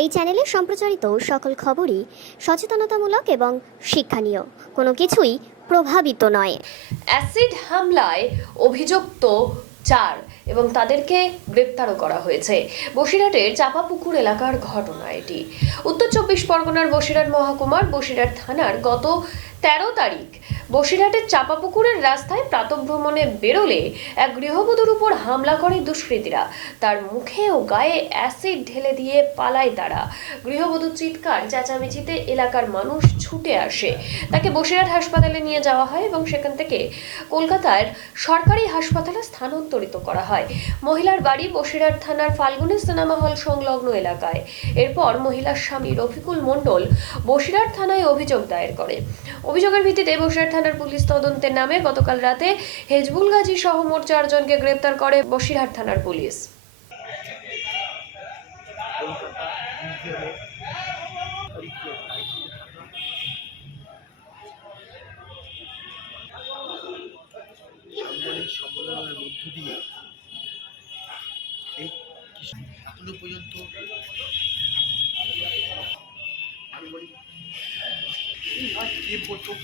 এই চ্যানেলে সম্প্রচারিত সকল খবরই সচেতনতামূলক এবং শিক্ষণীয়, কোনো কিছুই প্রভাবিত নয়। অ্যাসিড হামলায় অভিযুক্ত 4 এবং তাদেরকে গ্রেপ্তারও করা হয়েছে। বসিরহাটের চাপাপুকুর এলাকার ঘটনা এটি। উত্তর 24 পরগনার বসিরহাট মহকুমার বসিরহাট থানার গত 13 তারিখ বসিরহাটের চাপাপুকুরের রাস্তায় প্রাতঃভ্রমণে বেরোলে এক গৃহবধূর উপর হামলা করে দুষ্কৃতীরা। তার মুখে ও গায়ে অ্যাসিড ঢেলে দিয়ে পালায় তারা। গৃহবধূর চিৎকার চেঁচামেচিতে এলাকার মানুষ ছুটে আসে। তাকে বসিরহাট হাসপাতালে নিয়ে যাওয়া হয় এবং সেখান থেকে কলকাতার সরকারি হাসপাতালে স্থানান্তরিত করা হয়। মহিলার বাড়ি বসিরহাট থানার ফাল্গুনী সিনেমা হল সংলগ্ন এলাকায়। এরপর মহিলার স্বামী রফিকুল মণ্ডল বসিরহাট থানায় অভিযোগ দায়ের করে। অভিযোগের ভিত্তিতে বসিরহাট থানার পুলিশ তদন্তের নামে গতকাল রাতে হেজবুল গাজী সহ মোট 4 জনকে গ্রেপ্তার করে বসিরহাট থানার পুলিশ। সাংবাদিক সম্মেলনের মধ্য দিয়ে এই এখনো পর্যন্ত কে প্রথম